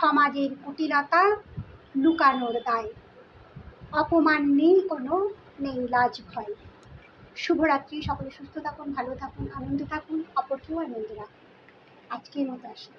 সমাজের কুটিলতা লুকানোর দায়, অপমান নেই কোনো, নেই লাজ ভয়। শুভরাত্রি, সকলে সুস্থ থাকুন, ভালো থাকুন, আনন্দে থাকুন, অপরকেও আনন্দে রাখুন। আজকের মতো আসি।